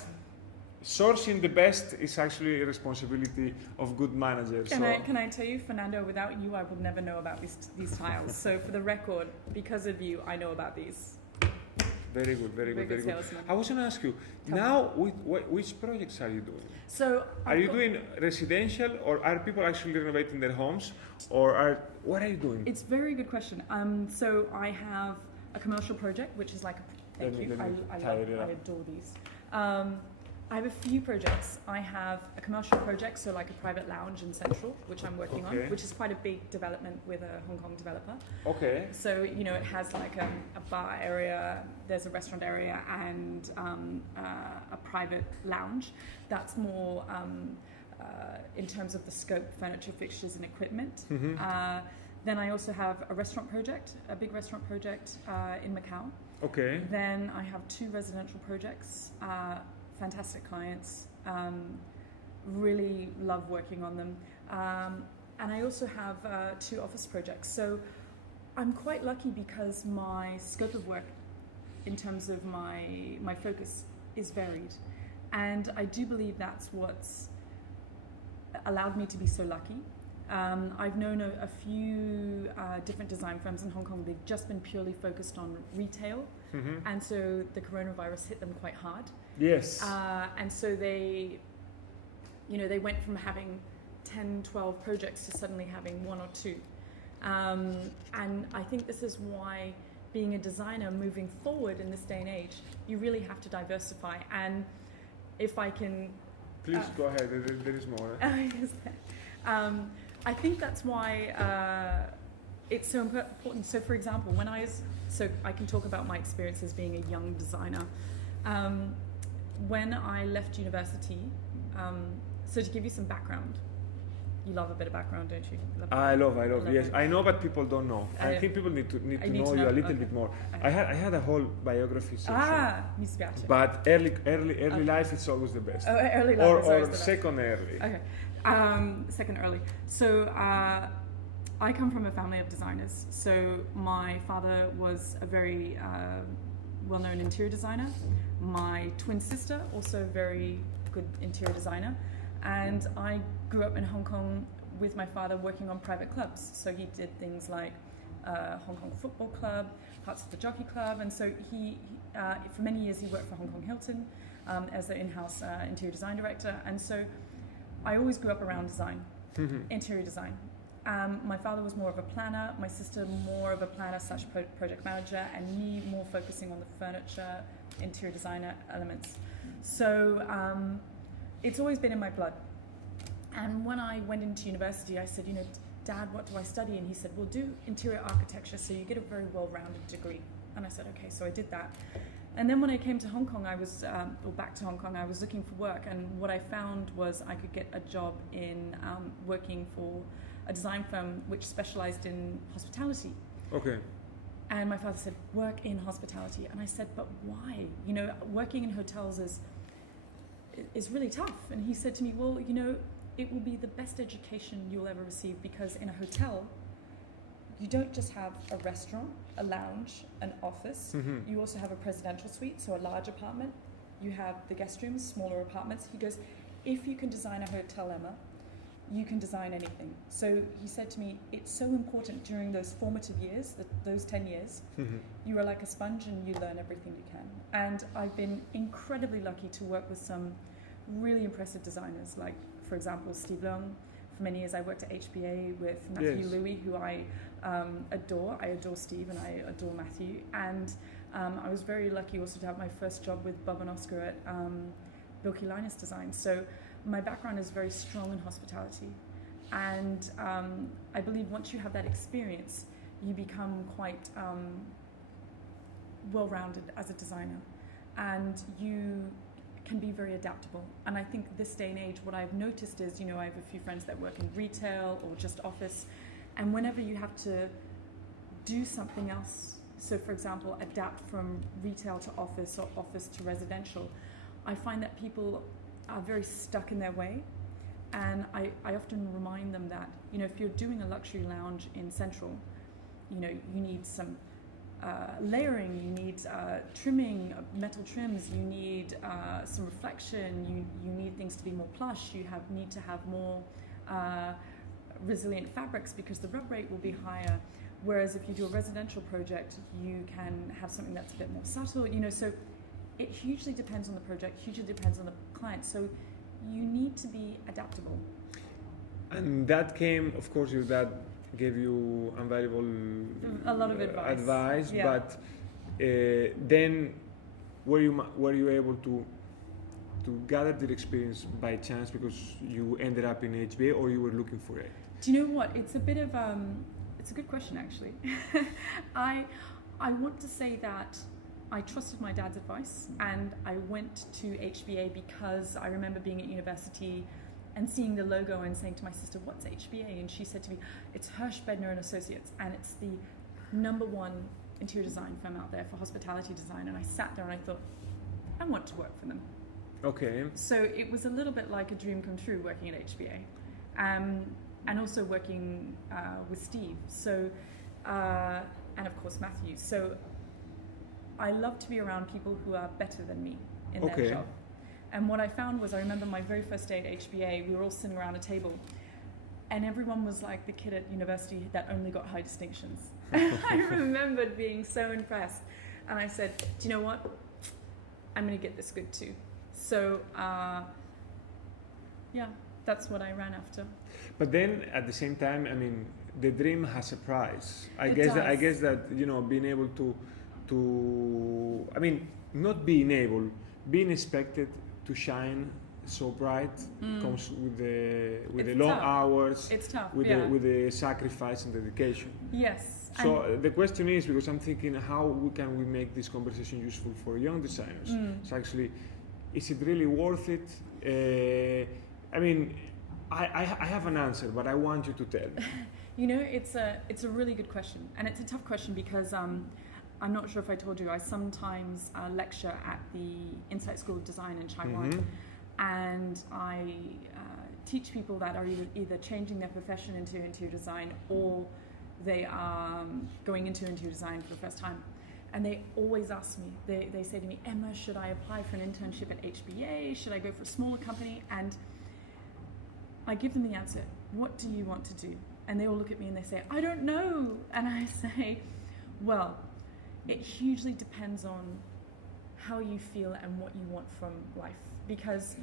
sourcing the best is actually a responsibility of good managers. Can I tell you, Fernando, without you, I would never know about these tiles. So for the record, because of you, I know about these. Very good, very good. Salesman. I was going to ask you, now which projects are you doing? So are you doing residential, or are people actually renovating their homes, or what are you doing? It's a very good question. So I have a commercial project, which is like I adore these. I have a few projects. I have a commercial project, so like a private lounge in Central, which I'm working on, which is quite a big development with a Hong Kong developer. Okay. So, you know, it has like a bar area, there's a restaurant area, and a private lounge. That's more in terms of the scope, furniture, fixtures, and equipment. Then I also have a restaurant project, a big restaurant project in Macau. Okay. Then I have 2 residential projects. Fantastic clients, really love working on them. And I also have 2 office projects. So I'm quite lucky because my scope of work in terms of my focus is varied. And I do believe that's what's allowed me to be so lucky. I've known a few different design firms in Hong Kong. They've just been purely focused on retail. And so the coronavirus hit them quite hard. Yes. And so they went from having 10, 12 projects to suddenly having 1 or 2. And I think this is why being a designer moving forward in this day and age, you really have to diversify. And if I can... Please go ahead, there is more. I think that's why it's so important. So for example, so I can talk about my experience as being a young designer. When I left university, so to give you some background, you love a bit of background, don't you? I love. Yes, I know, but people don't know. I think people need to know you a little bit more. Okay. I had a whole biography section. Mi spiace. But early life is always the best. Oh, early life is always the best. Or second early. Okay. Second early. So I come from a family of designers. So my father was a very well-known interior designer. My twin sister, also a very good interior designer. And I grew up in Hong Kong with my father working on private clubs. So he did things like Hong Kong Football Club, Hearts of the Jockey Club. And so he for many years, he worked for Hong Kong Hilton as the in-house interior design director. And so I always grew up around design, interior design. My father was more of a planner, my sister more of a planner / project manager, and me more focusing on the furniture, interior designer elements. So it's always been in my blood. And when I went into university, I said, Dad, what do I study? And he said, well, do interior architecture so you get a very well-rounded degree. And I said, okay, so I did that. And then when I came to Hong Kong, or back to Hong Kong, I was looking for work. And what I found was I could get a job in working for a design firm which specialized in hospitality. Okay. And my father said, work in hospitality. And I said, but why? Working in hotels is really tough. And he said to me, well, it will be the best education you'll ever receive, because in a hotel, you don't just have a restaurant, a lounge, an office. You also have a presidential suite, so a large apartment. You have the guest rooms, smaller apartments. He goes, if you can design a hotel, Emma, you can design anything. So he said to me, it's so important during those formative years, those 10 years, you are like a sponge and you learn everything you can. And I've been incredibly lucky to work with some really impressive designers, like, for example, Steve Leung. For many years I worked at HBA with Matthew Louis, who I adore. I adore Steve and I adore Matthew. And I was very lucky also to have my first job with Bob and Oscar at Bilky Linus Design. So my background is very strong in hospitality. And I believe once you have that experience, you become quite well-rounded as a designer. And you can be very adaptable. And I think this day and age, what I've noticed is, I have a few friends that work in retail or just office, and whenever you have to do something else, so for example, adapt from retail to office or office to residential, I find that people are very stuck in their way. And I often remind them that, if you're doing a luxury lounge in Central, you need some layering, you need trimming, metal trims, you need some reflection, you need things to be more plush, you need to have more resilient fabrics because the rub rate will be higher. Whereas if you do a residential project, you can have something that's a bit more subtle, so it hugely depends on the project, hugely depends on the client. So you need to be adaptable. And that came, of course, your dad gave you invaluable a lot of advice, yeah. But then were you able to gather the experience by chance because you ended up in HBA, or you were looking for it? Do you know what? It's a bit of it's a good question actually. I want to say that I trusted my dad's advice, and I went to HBA because I remember being at university and seeing the logo and saying to my sister, what's HBA? And she said to me, it's Hirsch, Bedner and Associates, and it's the #1 interior design firm out there for hospitality design. And I sat there and I thought, I want to work for them. Okay. So it was a little bit like a dream come true working at HBA. And also working with Steve. So, and of course Matthew. So I love to be around people who are better than me in their job. And what I found was, I remember my very first day at HBA, we were all sitting around a table, and everyone was like the kid at university that only got high distinctions. I remembered being so impressed. And I said, do you know what? I'm going to get this good too. So, yeah, that's what I ran after. But then at the same time, I mean, the dream has a price. I guess that, being able to, I mean, not being able, being expected to shine so bright comes with the long tough. Hours. It's tough, with the sacrifice and dedication. Yes. So the question is, because I'm thinking, how can we make this conversation useful for young designers? It's actually, is it really worth it? I mean, I have an answer, but I want you to tell me. It's a really good question, and it's a tough question because I'm not sure if I told you, I sometimes lecture at the Insight School of Design in Taiwan, and I teach people that are either changing their profession into interior design, or they are going into interior design for the first time. And they always ask me, they say to me, Emma, should I apply for an internship at HBA? Should I go for a smaller company? And I give them the answer, what do you want to do? And they all look at me and they say, I don't know. And I say, well, it hugely depends on how you feel and what you want from life. Because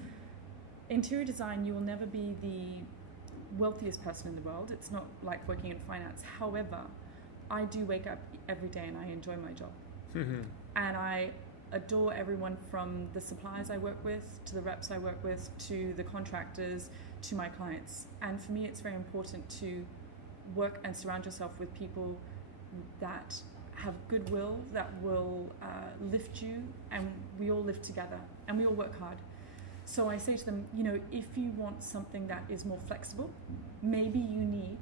interior design, you will never be the wealthiest person in the world. It's not like working in finance. However, I do wake up every day and I enjoy my job. And I adore everyone from the suppliers I work with, to the reps I work with, to the contractors, to my clients. And for me, it's very important to work and surround yourself with people that have goodwill, that will lift you, and we all live together and we all work hard. So I say to them, you know, if you want something that is more flexible, maybe you need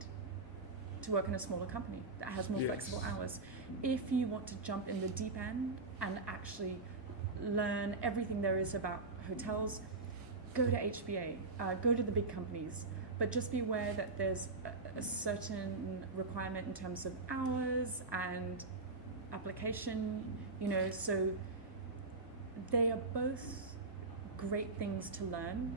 to work in a smaller company that has more flexible hours. If you want to jump in the deep end and actually learn everything there is about hotels, go to HBA, go to the big companies, but just be aware that there's a certain requirement in terms of hours and application, you know, so they are both great things to learn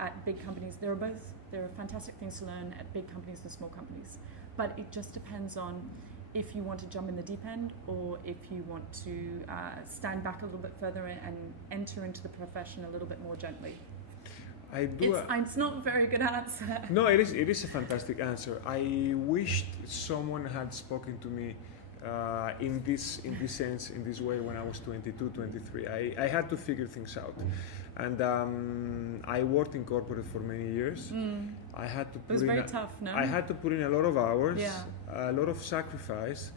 at big companies. There are fantastic things to learn at big companies and small companies, but it just depends on if you want to jump in the deep end or if you want to stand back a little bit further and enter into the profession a little bit more gently. It's not a very good answer. No, it is a fantastic answer. I wished someone had spoken to me in this sense, in this way, when I was 22, 23. I had to figure things out. And I worked in corporate for many years. I had to put it was very tough, no? I had to put in a lot of hours, a lot of sacrifice.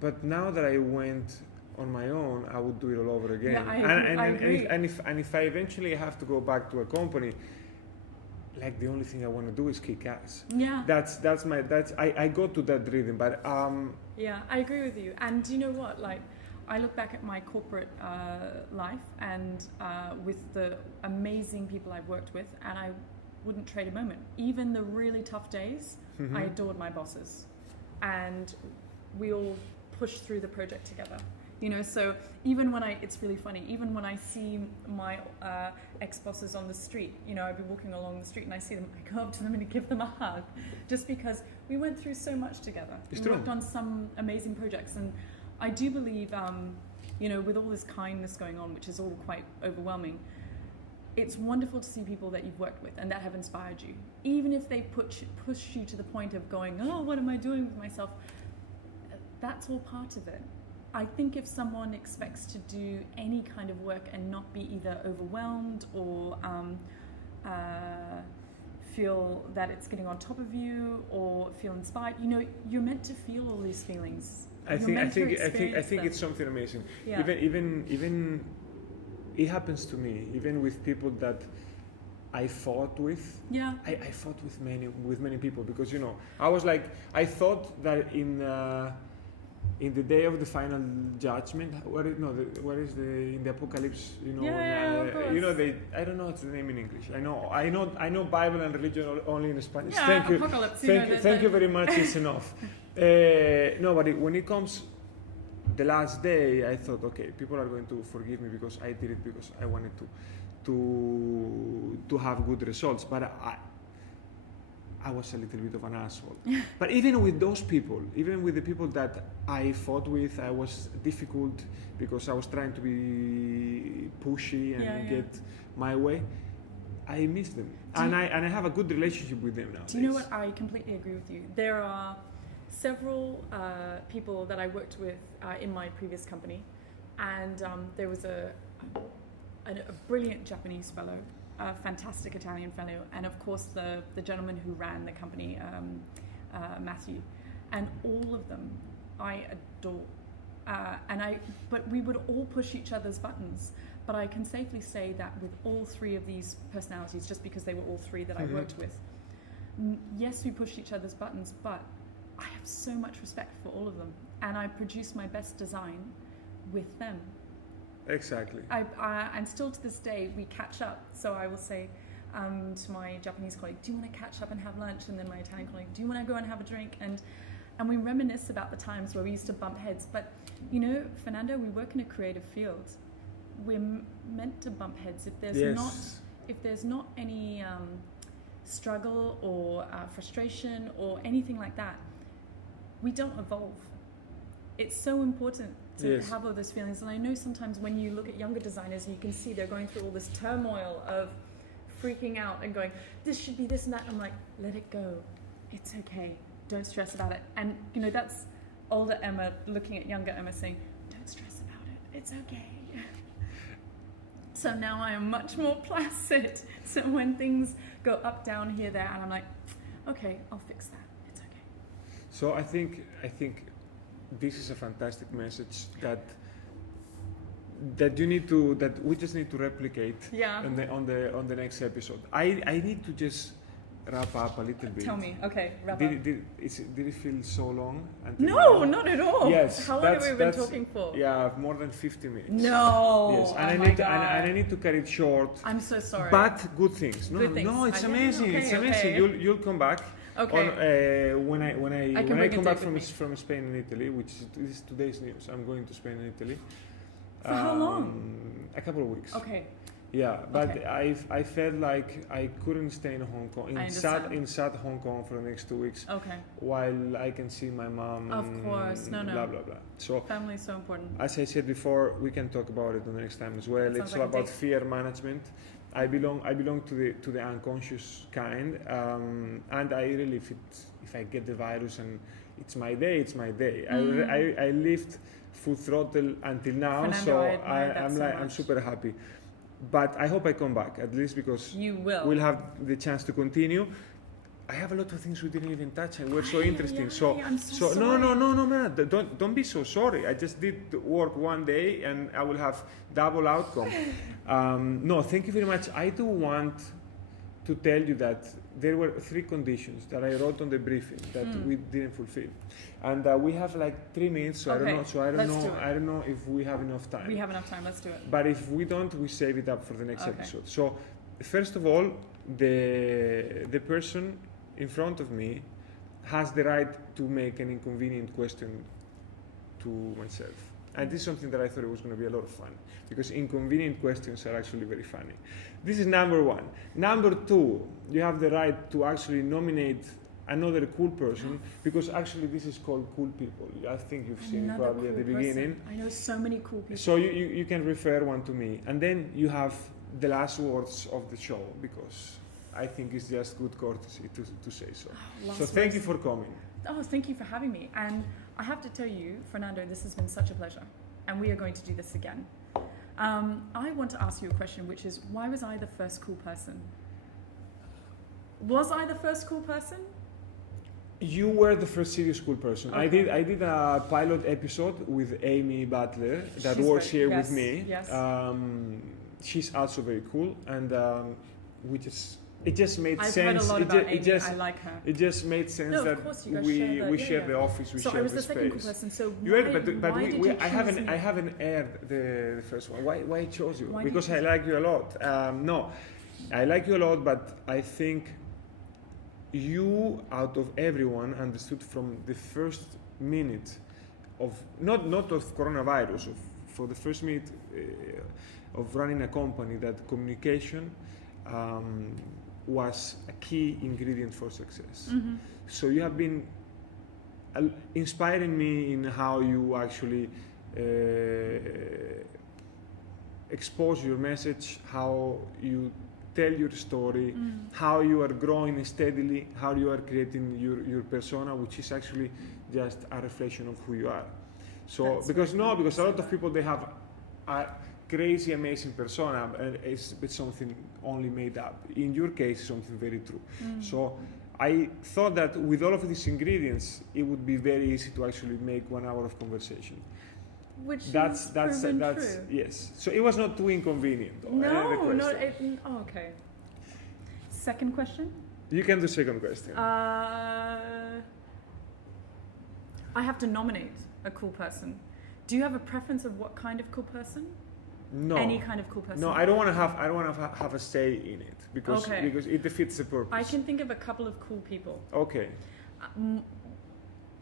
But now that I went on my own, I would do it all over again. Yeah, I agree. And if I eventually have to go back to a company, like, the only thing I want to do is kick ass. Yeah. I go to that rhythm, but yeah, I agree with you. And you know what? Like, I look back at my corporate life and with the amazing people I've worked with, and I wouldn't trade a moment. Even the really tough days, I adored my bosses, and we all pushed through the project together. You know, so even when it's really funny, even when I see my ex-bosses on the street, you know, I'd be walking along the street and I see them, I go up to them and give them a hug, just because we went through so much together. We worked on some amazing projects, and I do believe, you know, with all this kindness going on, which is all quite overwhelming, it's wonderful to see people that you've worked with and that have inspired you. Even if they push you to the point of going, oh, what am I doing with myself? That's all part of it. I think if someone expects to do any kind of work and not be either overwhelmed or feel that it's getting on top of you or feel inspired, you know, you're meant to feel all these feelings. I think it's something amazing. Yeah. Even it happens to me. Even with people that I fought with. Yeah. I fought with many people, because, you know, I was like, I thought that in the day of the final judgment, in the apocalypse, you know, you know, I don't know what's the name in English. I know Bible and religion only in Spanish. Yeah, thank you, apocalypse. Thank you very much. It's enough. No, but when it comes the last day, I thought, okay, people are going to forgive me because I did it because I wanted to have good results. But I was a little bit of an asshole. But even with those people, even with the people that I fought with, I was difficult because I was trying to be pushy and get my way. I miss them. And I have a good relationship with them now. Do you know what? I completely agree with you. There are several people that I worked with in my previous company, and there was a brilliant Japanese fellow, a fantastic Italian fellow, and of course the gentleman who ran the company, Matthew, and all of them I adore. But we would all push each other's buttons. But I can safely say that with all three of these personalities, just because they were all three that I worked with, yes, we pushed each other's buttons, but I have so much respect for all of them, and I produce my best design with them. Exactly. And still to this day, we catch up. So I will say, to my Japanese colleague, do you want to catch up and have lunch? And then my Italian colleague, do you want to go and have a drink? And we reminisce about the times where we used to bump heads. But, you know, Fernando, we work in a creative field. We're meant to bump heads. If there's not any struggle or frustration or anything like that, we don't evolve. It's so important to have all those feelings. And I know sometimes when you look at younger designers, you can see they're going through all this turmoil of freaking out and going, this should be this and that. I'm like, let it go. It's okay. Don't stress about it. And, you know, that's older Emma looking at younger Emma saying, don't stress about it. It's okay. So now I am much more placid. So when things go up, down, here, there, and I'm like, okay, I'll fix that. It's okay. So I think this is a fantastic message that we just need to replicate on the next episode. I need to just wrap up a little bit. Tell me. Okay, wrap up. Did it feel so long? No, not at all. Yes. How long have we been talking for? Yeah, more than 50 minutes. No. Yes, and I need to cut it short. I'm so sorry. But good things. No, it's amazing. Okay, it's amazing. You'll come back. Okay. When I come back from Spain and Italy, which is today's news, I'm going to Spain and Italy. For how long? A couple of weeks. Okay. Yeah, but I felt like I couldn't stay in Hong Kong, in sad Hong Kong for the next 2 weeks. Okay. While I can see my mom. Of course, no. Blah blah blah. So family is so important. As I said before, we can talk about it the next time as well. It's all about fear management. I belong to the unconscious kind, and I really, if I get the virus and it's my day, it's my day. I lived full throttle until now, Fernando, so I'm super happy. But I hope I come back, at least because we'll have the chance to continue. I have a lot of things we didn't even touch and were so interesting. I'm so sorry. No, man. Don't be so sorry. I just did work one day and I will have double outcome. No, thank you very much. I do want to tell you that there were 3 conditions that I wrote on the briefing that we didn't fulfill. And we have like 3 minutes, so I don't know if we have enough time. We have enough time, let's do it. But if we don't, we save it up for the next episode. So first of all, the person in front of me has the right to make an inconvenient question to myself. And this is something that I thought it was going to be a lot of fun, because inconvenient questions are actually very funny. This is number 1. Number 2, you have the right to actually nominate another cool person, because actually this is called Cool People. I think you've seen it probably at the beginning. I know so many cool people. So you can refer one to me. And then you have the last words of the show, because I think it's just good courtesy to say so. So thank you for coming. Oh, thank you for having me. And I have to tell you, Fernando, this has been such a pleasure. And we are going to do this again. I want to ask you a question, which is, why was I the first cool person? Was I the first cool person? You were the first serious cool person. Okay. I did a pilot episode with Amy Butler that works here with me. Yes. She's also very cool, and it just made sense. I've heard a lot about Amy. I like her. It just made sense that we share the office, we share the space. So I was the second cool person. So I haven't aired the first one. Why I chose you? Because I like you a lot. No, I like you a lot, but I think you, out of everyone, understood from the first minute of not of coronavirus, for the first minute of running a company, that communication was a key ingredient for success. Mm-hmm. So you have been inspiring me in how you actually expose your message, how you tell your story, how you are growing steadily, how you are creating your persona, which is actually just a reflection of who you are. So because a lot of people, they have a crazy amazing persona, and it's something only made up. In your case, something very true. So I thought that with all of these ingredients, it would be very easy to actually make 1 hour of conversation. Which that's true. Yes. So it was not too inconvenient. Okay. Second question. You can do second question. I have to nominate a cool person. Do you have a preference of what kind of cool person? No. Any kind of cool person. No, I don't want to have a say in it because it defeats the purpose. I can think of a couple of cool people. Okay.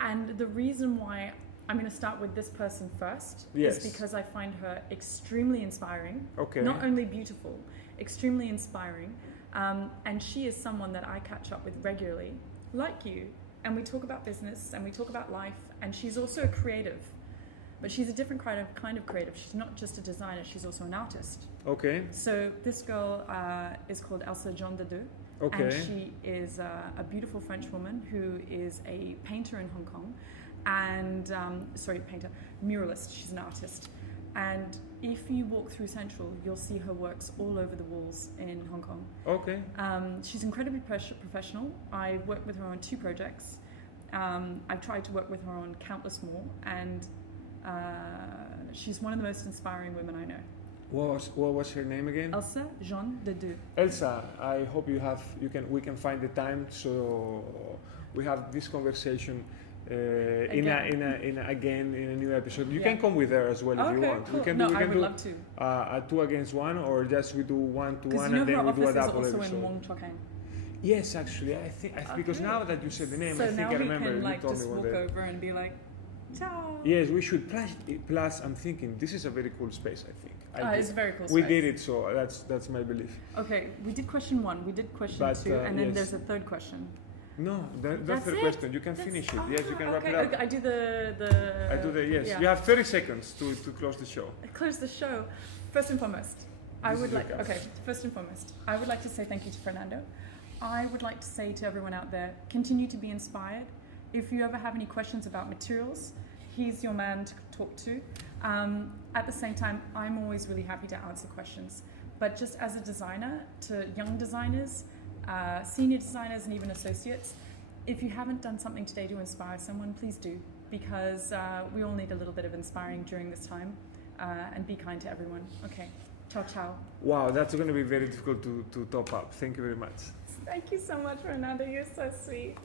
And the reason why I'm going to start with this person first is because I find her extremely inspiring. Okay. Not only beautiful, extremely inspiring. And she is someone that I catch up with regularly, like you. And we talk about business and we talk about life. And she's also a creative. But she's a different kind of creative. She's not just a designer, she's also an artist. Okay. So this girl is called Elsa Jean de Deux. Okay. And she is a beautiful French woman who is a painter in Hong Kong. And, muralist, she's an artist. And if you walk through Central, you'll see her works all over the walls in Hong Kong. Okay. She's incredibly professional. I worked with her on 2 projects. I've tried to work with her on countless more. And she's one of the most inspiring women I know. What was her name again? Elsa Jean de Deux. Elsa, I hope we can find the time so we have this conversation again in a new episode. You can come with her as well if you want. Cool. We can love to. A 2 against 1, or just we do 1-to-1 you know and then we do a double also episode. In Wong Chok Hang. Yes, actually, I think because now that you said the name, I think I remember you you can told just me walk what over and be like, ciao. Yes, we should. Plus, I'm thinking this is a very cool space. I think. It's a very cool We space. did it, so that's my belief. Okay, we did question 1, we did question 2, and then there's a third question. No, that's the question. You can finish it. Yes, you can wrap it up. Okay, I do the. I do the yes. Yeah. You have 30 seconds to close the show. Close the show. First and foremost, first and foremost, I would like to say thank you to Fernando. I would like to say to everyone out there, continue to be inspired. If you ever have any questions about materials, he's your man to talk to. At the same time, I'm always really happy to answer questions. But just as a designer, to young designers, senior designers and even associates, if you haven't done something today to inspire someone, please do, because we all need a little bit of inspiring during this time, and be kind to everyone. Okay, ciao ciao. Wow, that's going to be very difficult to top up. Thank you very much. Thank you so much, Fernando. You're so sweet.